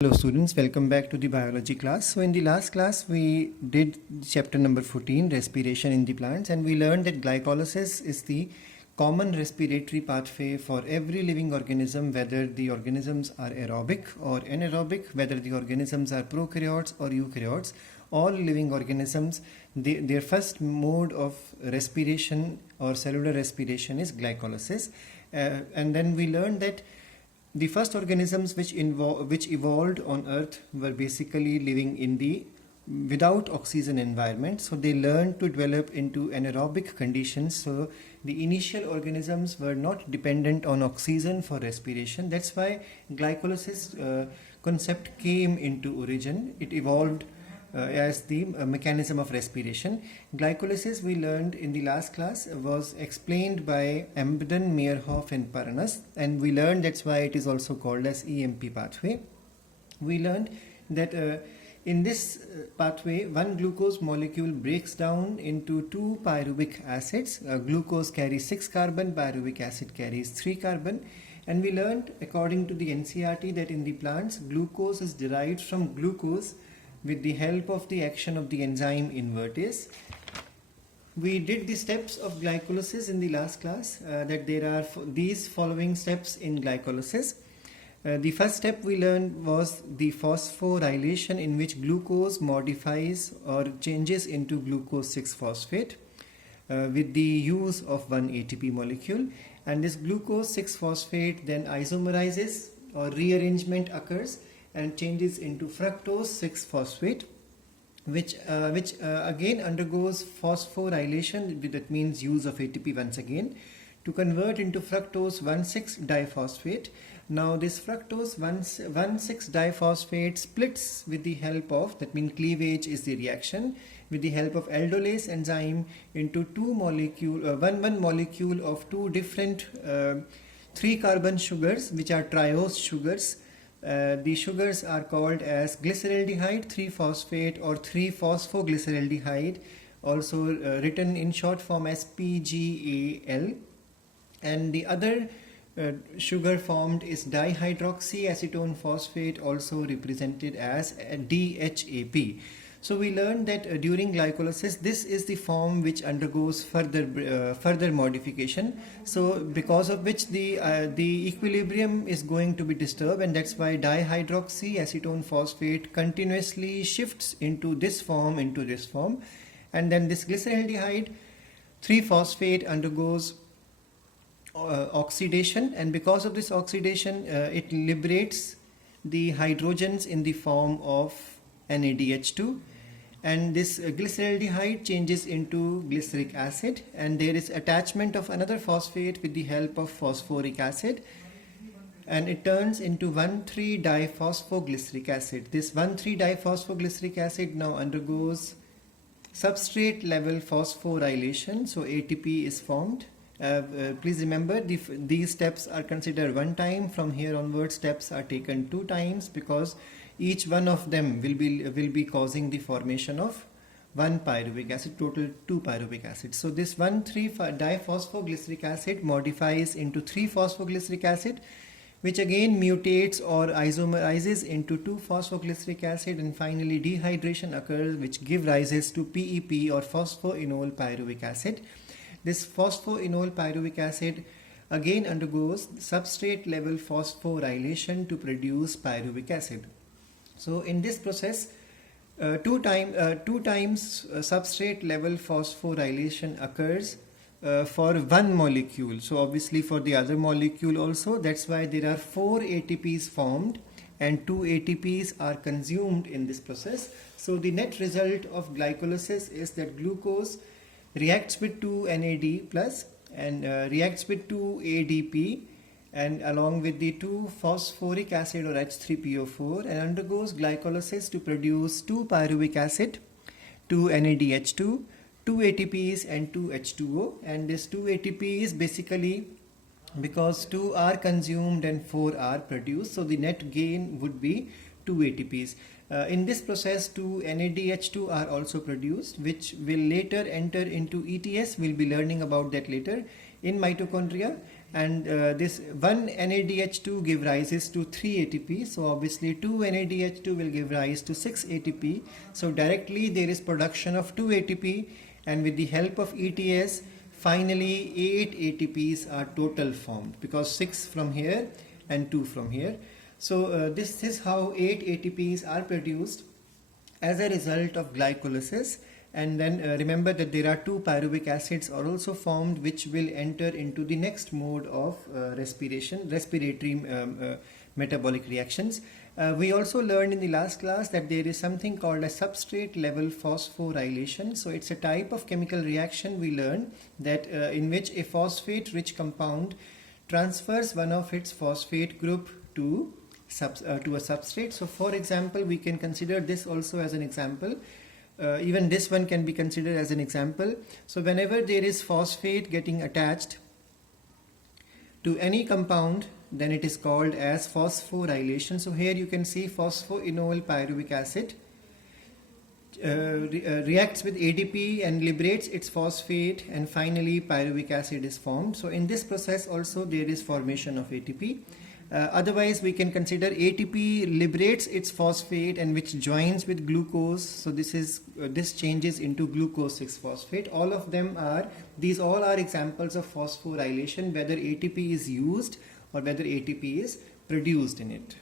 Hello students, welcome back to the biology class. So in the last class we did chapter number 14, respiration in the plants, and we learned that glycolysis is the common respiratory pathway for every living organism, whether the organisms are aerobic or anaerobic, whether the organisms are prokaryotes or eukaryotes. All living organisms, their first mode of respiration or cellular respiration is glycolysis. And then we learned that the first organisms which evolved on Earth were basically living in the without oxygen environment. So they learned to develop into anaerobic conditions. So the initial organisms were not dependent on oxygen for respiration. That's why glycolysis concept came into origin. It evolved as the mechanism of respiration. Glycolysis, we learned in the last class, was explained by Embden, Meyerhoff and Paranas, and we learned that's why it is also called as EMP pathway. We learned that in this pathway, one glucose molecule breaks down into two pyruvic acids. Glucose carries 6 carbon, pyruvic acid carries 3 carbon. And we learned, according to the NCERT, that in the plants, glucose is derived from glucose with the help of the action of the enzyme invertase. We did the steps of glycolysis in the last class, that there are these following steps in glycolysis. The first step we learned was the phosphorylation, in which glucose modifies or changes into glucose 6-phosphate with the use of one ATP molecule, and this glucose 6-phosphate then isomerizes or rearrangement occurs and changes into fructose 6-phosphate, which again undergoes phosphorylation, that means use of ATP once again, to convert into fructose 1,6-diphosphate. Now this fructose 1,6-diphosphate splits with the help of, that means cleavage is the reaction, with the help of aldolase enzyme into one molecule of two different 3-carbon sugars, which are triose sugars. The sugars are called as glyceraldehyde 3-phosphate or 3-phosphoglyceraldehyde, also written in short form as PGAL, and the other sugar formed is dihydroxyacetone phosphate, also represented as DHAP. So we learned that during glycolysis, this is the form which undergoes further modification. So because of which the equilibrium is going to be disturbed, and that's why dihydroxyacetone phosphate continuously shifts into this form, and then this glyceraldehyde 3-phosphate undergoes oxidation, and because of this oxidation, it liberates the hydrogens in the form of NADH2, and this glyceraldehyde changes into glyceric acid, and there is attachment of another phosphate with the help of phosphoric acid, and it turns into 1,3-diphosphoglyceric acid. This 1,3-diphosphoglyceric acid now undergoes substrate level phosphorylation, so ATP is formed. Please remember, these steps are considered one time. From here onwards, steps are taken 2 times, because each one of them will be causing the formation of 1 pyruvic acid, total 2 pyruvic acids. So this 1,3-diphosphoglyceric acid modifies into 3-phosphoglyceric acid, which again mutates or isomerizes into 2-phosphoglyceric acid, and finally dehydration occurs, which gives rise to PEP or phosphoenol pyruvic acid. This phosphoenol pyruvic acid again undergoes substrate level phosphorylation to produce pyruvic acid. So in this process, 2 times substrate level phosphorylation occurs for one molecule. So obviously for the other molecule also, that's why there are 4 ATPs formed and 2 ATPs are consumed in this process. So the net result of glycolysis is that glucose reacts with 2 NAD plus and reacts with 2 ADP, and along with the 2 phosphoric acid or H3PO4, and undergoes glycolysis to produce 2 pyruvic acid, 2 NADH2, 2 ATPs and 2 H2O. And this 2 ATP is basically because 2 are consumed and 4 are produced, so the net gain would be 2 ATPs. In this process, 2 NADH2 are also produced, which will later enter into ETS. We'll be learning about that later in mitochondria, and this one NADH2 give rises to 3 ATP. So obviously 2 NADH2 will give rise to 6 ATP. So directly there is production of 2 ATP, and with the help of ETS, finally 8 ATPs are total formed, because 6 from here and 2 from here. So this is how 8 ATPs are produced as a result of glycolysis. And then remember that there are 2 pyruvic acids are also formed, which will enter into the next mode of respiratory metabolic reactions. We also learned in the last class that there is something called a substrate level phosphorylation. So it's a type of chemical reaction we learned that in which a phosphate rich compound transfers one of its phosphate group to a substrate. So for example, we can consider this also as an example. Even this one can be considered as an example. So whenever there is phosphate getting attached to any compound, then it is called as phosphorylation. So here you can see phosphoenol pyruvic acid reacts with ADP and liberates its phosphate, and finally pyruvic acid is formed. So in this process also there is formation of ATP. Otherwise we can consider ATP liberates its phosphate and which joins with glucose. So this changes into glucose 6-phosphate. These all are examples of phosphorylation, whether ATP is used or whether ATP is produced in it.